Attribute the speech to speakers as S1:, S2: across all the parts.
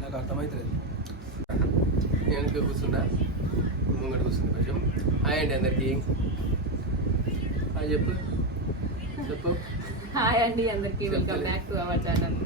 S1: నాకు అర్థమవుతుంది
S2: వెనక కూర్చుంటా ముంగట కూర్చుంది కొంచెం. హాయ్ అండి అందరికి. హాయ్ చెప్పు. చెప్పు.
S3: హాయ్ అండి అందరికి. Welcome back to our channel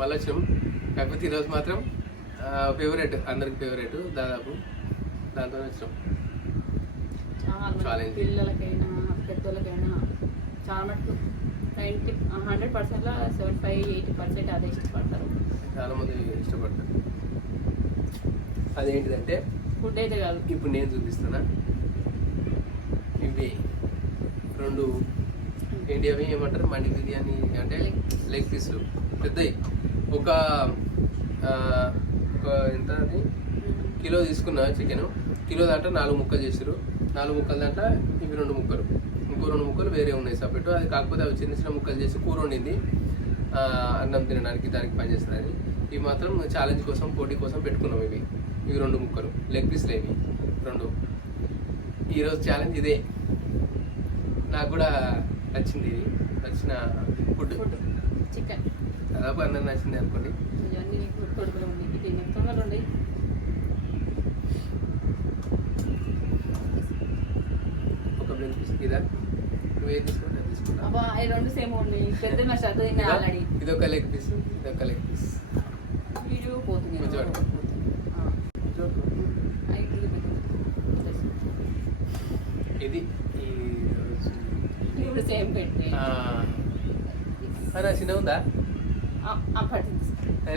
S2: మళ్ళీ వచ్చాం కాకపోతే ఈరోజు మాత్రం ఫేవరెట్ అందరికి ఫేవరెట్ దాదాపు. దాంతో వచ్చినాం.
S3: పిల్లలకైనా పెద్దోళ్ళకైనా చాలా మటుకు నైంటీ హండ్రెడ్ పర్సెంట్లో సెవెన్ ఫైవ్ ఎయిటీ పర్సెంట్ అదే ఇష్టపడతారు.
S2: చాలా మంది ఇష్టపడతారు. అదేంటిదంటే
S3: ఫుడ్ అయితే కాదు.
S2: ఇప్పుడు నేను చూపిస్తున్నా. ఇవి రెండు ఏంటి అవి ఏమంటారు? మండి బిర్యానీ అంటే లెగ్ పీసులు పెద్దవి ఒక ఎంత అది? కిలో తీసుకున్నా చికెన్. కిలో దాంట్లో నాలుగు ముక్కలు చేసారు నాలుగు ముక్కలు దాంట్లో ఇవి రెండు ముక్కలు. ఇంకో రెండు ముక్కలు వేరే ఉన్నాయి సపరేట్. అది కాకపోతే అవి చిన్న చిన్న ముక్కలు చేసి కూర వండింది. అన్నం తినడానికి దానికి పనిచేస్తుంది ఇవి మాత్రం ఛాలెంజ్ కోసం పోటీ కోసం పెట్టుకున్నాం ఇవి. ఇవి రెండు ముక్కలు. లెగ్ పీస్లు ఇవి. రెండు. ఈరోజు ఛాలెంజ్ ఇదే. నాకు కూడా నచ్చింది ఇది. నచ్చిన ఫుడ్
S3: చికెన్
S2: దాదాపు అందరికి నచ్చింది అనుకోండి
S3: ఇవన్నీ ఫుడ్ కొడుకులు ఉంది తినే తొందరలు ఉన్నాయి
S2: ఒక లెగ్ పీస్ ఇదా నువ్వు తీసుకుంటే తీసుకుంటా
S3: ఈ రెండు సేమ్ ఉన్నాయి. పెద్ద నా శ్రద్ధ
S2: ఇదా? ఇదొక లెగ్ పీస్ ఇదొక లెగ్ పీస్
S3: వీడియో పోతుంది. ఇది.
S2: ఇది.
S3: ఇప్పుడు సేమ్ పెట్టి.
S2: చిన్న ఉందా?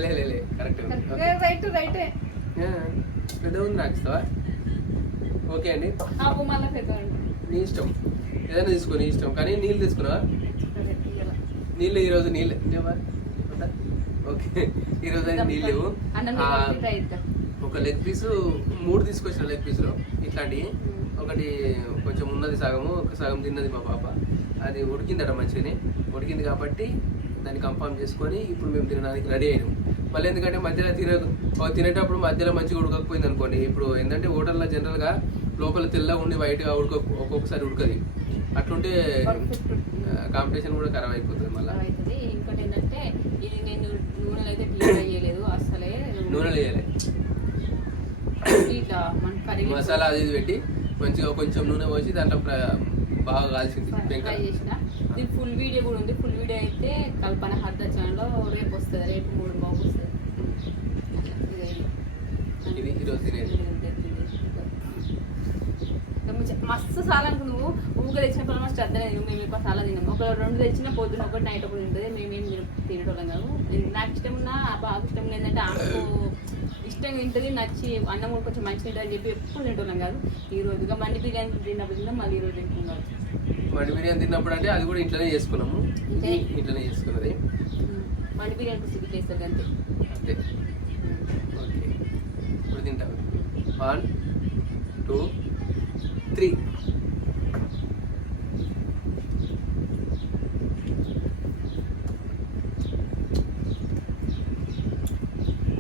S2: లే లే, లే కరెక్ట్.
S3: రైట్ రైటే.
S2: పెద్ద ఉంది నాకు ఓకే అండి.
S3: మళ్ళీ పెద్ద
S2: నీ ఇష్టం. ఏదైనా తీసుకో నీ ఇష్టం. కానీ నీళ్ళు తీసుకున్నావా? నీళ్ళు ఈరోజు నీళ్ళు? ఓకే. ఈరోజు అయితే నీళ్ళు ఒక లెగ్ పీసు మూడు తీసుకొచ్చిన లెగ్ పీసులు ఇట్లాంటివి ఒకటి కొంచెం ఉన్నది సగము ఒక సగం తిన్నది మా పాప. అది ఉడికిందట మంచిగానే. ఉడికింది కాబట్టి దాన్ని కంఫర్మ్ చేసుకొని ఇప్పుడు మేము తినడానికి రెడీ అయినాం. మళ్ళీ ఎందుకంటే మధ్యలో తిన తినేటప్పుడు మధ్యలో మంచిగా ఉడకకపోయింది అనుకోండి ఇప్పుడు ఏంటంటే హోటల్లో జనరల్గా లోపల తెల్లగా ఉండి వైట్గా ఉడక ఒక్కొక్కసారి ఉడకది. అట్లుంటే కాంపిటీషన్ కూడా ఖరాబ్ అయిపోతుంది మళ్ళీ.
S3: ఇంకోటి ఏంటంటే ఇది నేను నూనెలు అయితే క్లీన్ చేయలేదు అసలే
S2: నూనెలు వేయాలి
S3: ఇట్లా మన కరిగి
S2: మసాలా అది ఇది పెట్టి మంచిగా కొంచెం నూనె పోసి దాంట్లో బాగా కాల్చింది
S3: దీని ఫుల్ వీడియో కూడా ఉంది. ఫుల్ వీడియో అయితే కల్పన హద్ద ఛానల్లో రేపు వస్తుంది. రేపు మూడు బాబు వస్తుంది. ఇది
S2: ఈరోజు తినేది.
S3: మస్తు సాలకు నువ్వు. ఊగా తెచ్చిన మస్తు శ్రద్ధ లేదు. మేము ఎక్కువ సాలా తిన్నాం ఒక రెండు తెచ్చిన పొద్దున ఒకటి నైట్ ఒకటి తింటుంది. మేమేం తిన- తినేటోళ్ళం కాదు. నాకు ఇష్టం ఉన్నా బాగా ఇష్టం ఏంటంటే ఆమెకు ఇష్టంగా తింటుంది నచ్చి అన్నం కూడా కొంచెం మంచి తింటుంది అని చెప్పి ఎప్పుడు తింటోళ్ళం కాదు. ఈ రోజుగా మండి బిర్యానీ తిన్నప్పుడు తిన్నాం మళ్ళీ ఈ రోజు తింటున్నాం
S2: మడి బిర్యానీ తిన్నప్పుడు అంటే అది కూడా ఇంట్లోనే చేసుకున్నాము.
S3: ఇంట్లోనే?
S2: చేసుకున్నది.
S3: మండి బిర్యానీ సిద్ధి చేస్తారు అంతే.
S2: అంతే. ఇప్పుడు తింటాము వన్ టూ త్రీ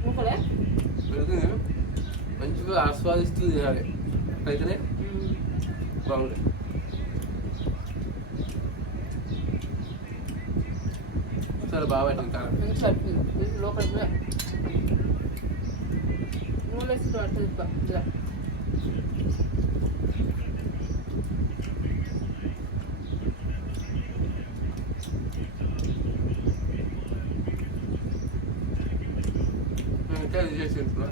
S3: ముక్కలే
S2: పెడుతుంది మంచిగా ఆస్వాదిస్తూ తినాలి అయితేనే బాగుంది చాలా బాగా పెట్టింది కారం
S3: లోపల నూనె పడుతుంది
S2: ఇంకా చేసి తింటున్నా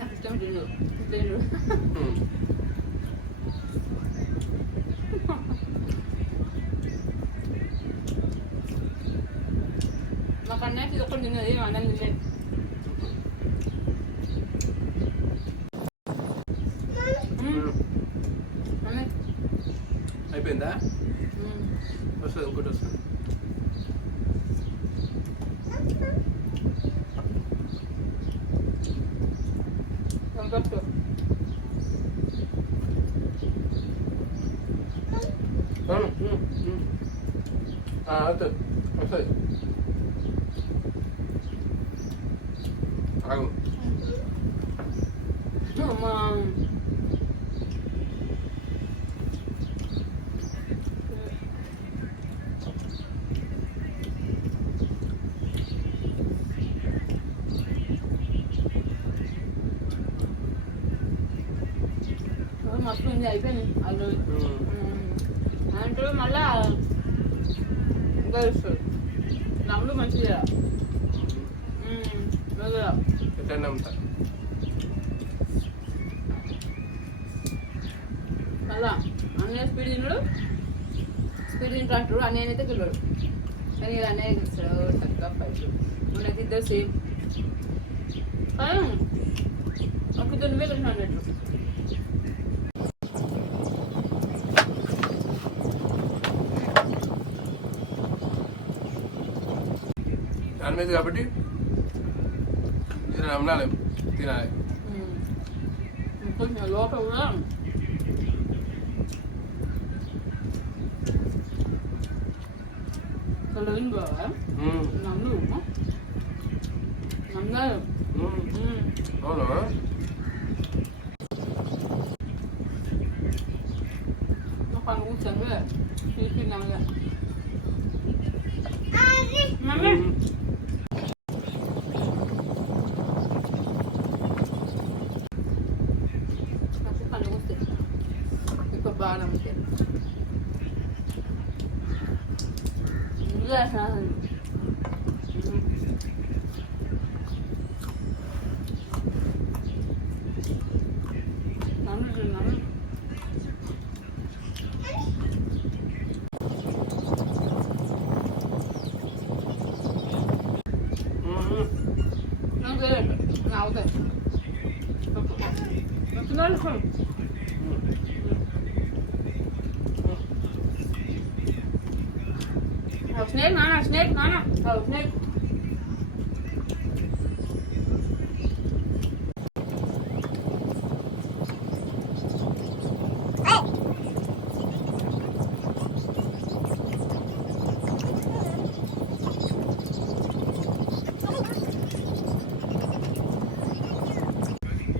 S3: నాకు ఇష్టం
S2: ఉమ్.
S3: మాకు అన్నకి ఇది ఒకటి తిన్నది అన్నం తినలేదు.
S2: అయిపోయిందా? వస్తుంది ఇంకోటి వస్తుంది. ఆ, అవుతుంది వస్తుంది ఆగు
S3: అమ్మా మస్తు ఉంది అయిపోయింది అది అంటే మళ్ళా గడుస్తాడు నమ్ముడు మంచిగా
S2: ఎట్లా నమ్ముతా
S3: మళ్ళా అన్నయ్య స్పీడ్ తిన్నాడు స్పీడ్ తింటూ అంటాడు. అన్నయ్య అయితే గెలవాడు కానీ అన్నయ్య గెలుస్తాడు చక్కగా ఫైట్ మనకి ఇద్దరు సేమ్. కానీ ఒక తొమ్మిది వేలు అన్నట్టు
S2: నాన్ వెజ్ కాబట్టి ఇది నమ్మాలి తినాలి
S3: కొంచెం లోపల కూడా కలరింగ్ బాగా
S2: మ్మ్.
S3: నమ్ము నమ్మారు
S2: మ్మ్. అవునా
S3: మా పని కూర్చొని తీసుకున్నాము mummy స్నేక్ నాన్న స్నేక్ నాన్న స్నేక్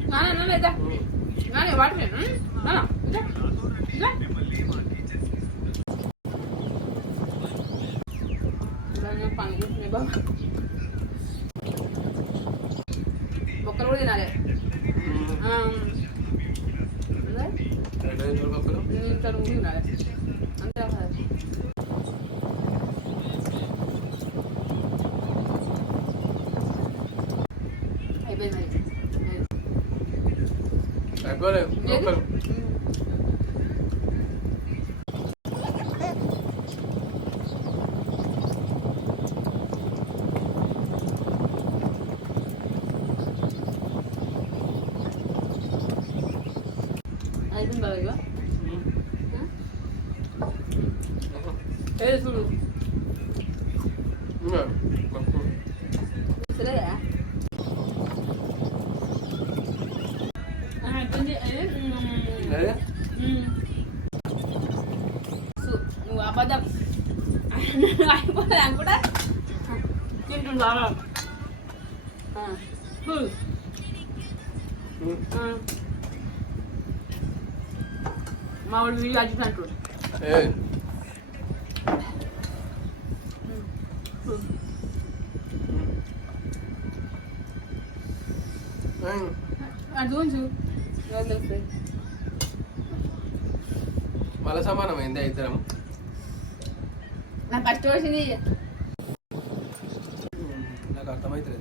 S3: నాన్న నాన్న ఇద్దా
S2: మ్మ్.
S3: నాన్న వాటర్ నాన్న ఇద్దా ఇద్దా బాబా ఒక్కరు కూడా తినాలి. నువ్వు తినాలి అంతే అయిపోయింది మరి
S2: అయిపోలే
S3: ఏది?
S2: ఒక్కరు.
S3: అయిపోయింది బాబా ఇక
S2: మ్మ్.
S3: ఏది చూడు
S2: మ్మ్. పప్పు.
S3: సరేదా అయిపోయింది అదే, మ్మ్.
S2: అదే?
S3: మ్మ్. సు- నువ్వు అబద్ధం అయిపోతుంది అనుకుంటా తింటుండు బాగా ఆ, చూడు. మా వాళ్ళు వీళ్ళు అడ్జస్ట్
S2: మళ్ళా సమానం అయింది ఇద్దరం
S3: నా ఫస్ట్ వచ్చింది
S2: నాకు అర్థమవుతుంది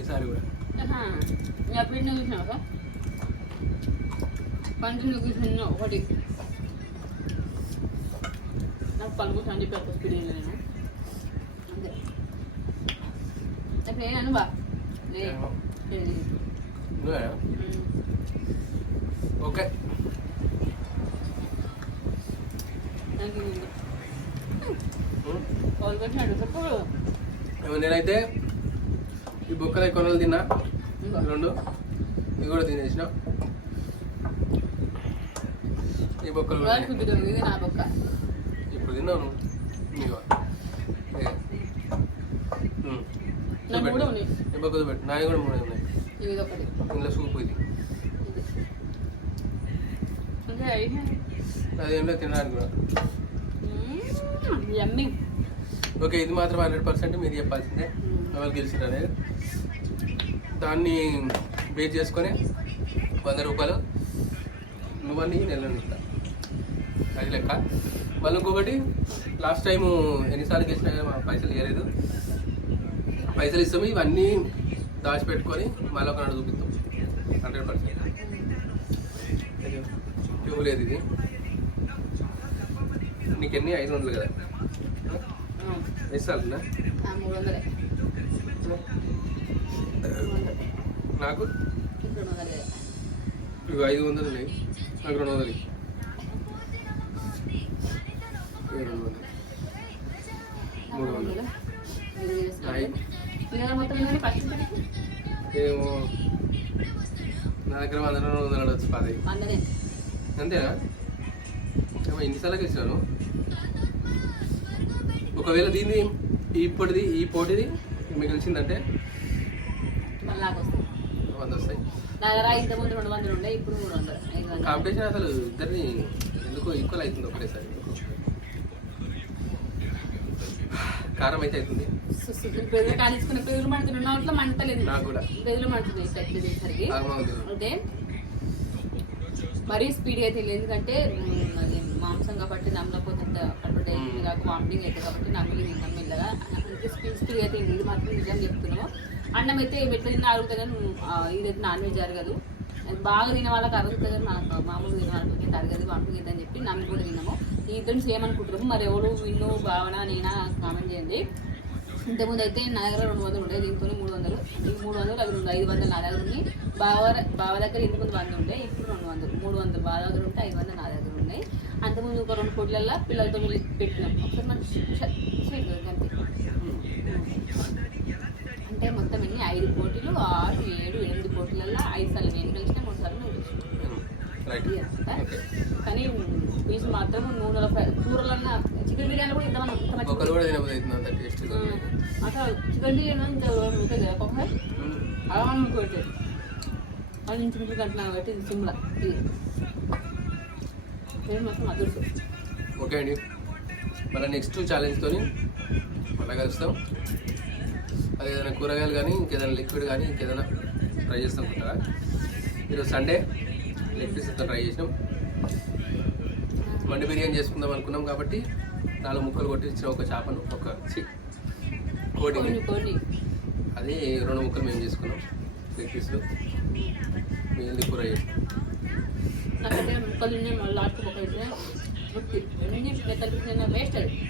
S2: ఈసారి కూడా.
S3: మీ అప్పుడు నువ్వు చూసినావు? పంట నువ్వు ఒకటి. నాకు కూర్చొని అని చెప్పి ఒక స్పీడ్ నేను నాకు నేను బా.
S2: ఓకే నేనైతే ఈ బొక్కలు కొనలు తిన్నా. రెండు. ఇవి కూడా తినేసిన. ఈ బొక్కలు ఇప్పుడు తిన్నాను. బొక్కలు పెట్టు. నావి కూడా మూడు ఉన్నాయి.
S3: ఇది ఒకటి
S2: ఇందులో సూప్ ఇది. అదేంటో తినడానికి కూడా. ఓకే ఇది మాత్రం హండ్రెడ్ పర్సెంట్ మీరు చెప్పాల్సిందే. ఎవరు గెలిచారు అనేది. దాన్ని బేస్ చేసుకొని వంద రూపాయలు. నువ్వన్నీ నెల ఇస్తా. అది లెక్క. మళ్ళీ ఇంకొకటి లాస్ట్ టైం ఎన్నిసార్లు గెలిచినా కానీ మా పైసలు ఇవ్వలేదు పైసలు ఇస్తాము ఇవన్నీ దాచిపెట్టుకొని మళ్ళీ ఒక నాడు చూపిస్తాం. Hundred percent. ట్యూబ్ లేదు ఇది. నీకు ఎన్ని? ఐదు వందలు కదా. ఇస్తాను. నాకు? ఐదు వందలు నాకు రెండు వందలు ఇయ్యి. ఇవి రెండు వందలు మూడు వందలు
S3: ఇది చేసుకోండి.
S2: అయి.
S3: ఇంకా మొత్తం ఏంటంటే ఫస్ట్
S2: ఏమో నా దగ్గర వంద రెండు వందలు అడవచ్చు పది. అంతేనా? ఏమో ఎన్నిసార్లు ఇచ్చినాను ఒకవేళ దీన్ని ఇప్పటిది ఈ పోటీది మీకు గెలిచిందంటే
S3: మళ్ళీ నాకు వస్తుంది
S2: వంద వస్తాయి. కాంపిటీషన్ అసలు ఇద్దరిని ఎందుకో ఈక్వల్ అవుతుంది ఒకటేసారి కారం అయితే అవుతుంది నాకు కూడా. ఉంది
S3: అంటే మరీ స్పీడ్గా అయితే లేదు ఎందుకంటే మాంసం కాబట్టి కట్టుబడి అవుతుంది కాక వామిటింగ్ అయితే కాబట్టి నమ్మలి తింటాం మెల్లగా. అంటే స్పీడ్ స్పీడ్ అయితే ఇది మాత్రం నిజం చెప్తున్నావు. అన్నం అయితే ఎట్లా తిన్నా అరుగుతుంది కానీ ఇదైతే నాన్ వెజ్ అరగదు. అది బాగా తినే వాళ్ళకి అరుగుతుంది కానీ నాకు మామూలుగా తినే వాళ్ళకి అరగదు పంపలేదు అని చెప్పి నమ్మి కూడా తిన్నాము ఈ ఇద్దరు సేమ్ అనుకుంటున్నాము. మరి ఎవరు విన్ను భావన నేనా కామెంట్ చేయండి. ఇంతకుముందు అయితే నా దగ్గర రెండు వందలు ఉండే దీంతో మూడు వందలు. ఈ మూడు వందలు అవి రెండు ఐదు వందలు నా దగ్గర ఉన్నాయి. బావ బావ దగ్గర ఇంతకుముందు వంద ఉండే? ఇప్పుడు రెండు వందలు. మూడు వందలు బావ దగ్గర ఉంటే ఐదు వందలు నా దగ్గర ఉన్నాయి. అంతకుముందు ఒక రెండు కోట్లల్లో పిల్లలతో వెళ్ళి పెట్టినాం. ఒకసారి మనం అంటే మొత్తం ఎన్ని? ఐదు పోటీలు ఆరు ఏడు ఎనిమిది పోటీలల్లో ఐదు సార్లు నేను గెలిచిన మూడు సార్లు నువ్వు.
S2: ఓకే
S3: కానీ పీస్ మాత్రం నూనెల కూరలన్నా చికెన్ బిర్యానీ కూడా ఇంత ఇంత అసలు చికెన్ బిర్యానీ అంత ఉంటుంది కదా అలా అనుకోవచ్చు అది ఇంచు మించు కంటున్నాను కాబట్టి ఇది సిమ్లా. ఇది. పేరు మాత్రం అదృష్టం.
S2: ఓకే అండి. మళ్ళీ నెక్స్ట్ ఛాలెంజ్తో మళ్ళీ కలుస్తాం. అది ఏదైనా కూరగాయలు కానీ ఇంకేదైనా లిక్విడ్ కానీ ఇంకేదైనా ట్రై చేస్తాం అనుకుంటారా ఈరోజు సండే లెగ్ పీసెస్తో ట్రై చేసినాం మండి బిర్యానీ చేసుకుందాం అనుకున్నాం కాబట్టి నాలుగు ముక్కలు కొట్టి ఇచ్చిన ఒక చేపను ఒక
S3: కొన్ని
S2: అది రెండు ముక్కలు మేము చేసుకున్నాం లెగ్ పీస్లో మిగిలింది కూర చేసినాం
S3: నాకంటే ముక్కలు తినే మళ్ళీ లాస్ట్ ఒక అయితే ఉత్తి ఎన్ని మెత్తలు తిన్నా వేస్ట్ అది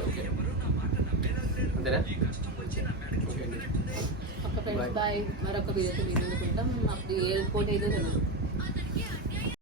S2: ఓకే అంతేనా?
S3: ఒక ఫ్రెండ్స్ బాయ్. మరొక వీడియోతో మీరు అనుకుంటాం అప్పుడు ఏ తెలియదు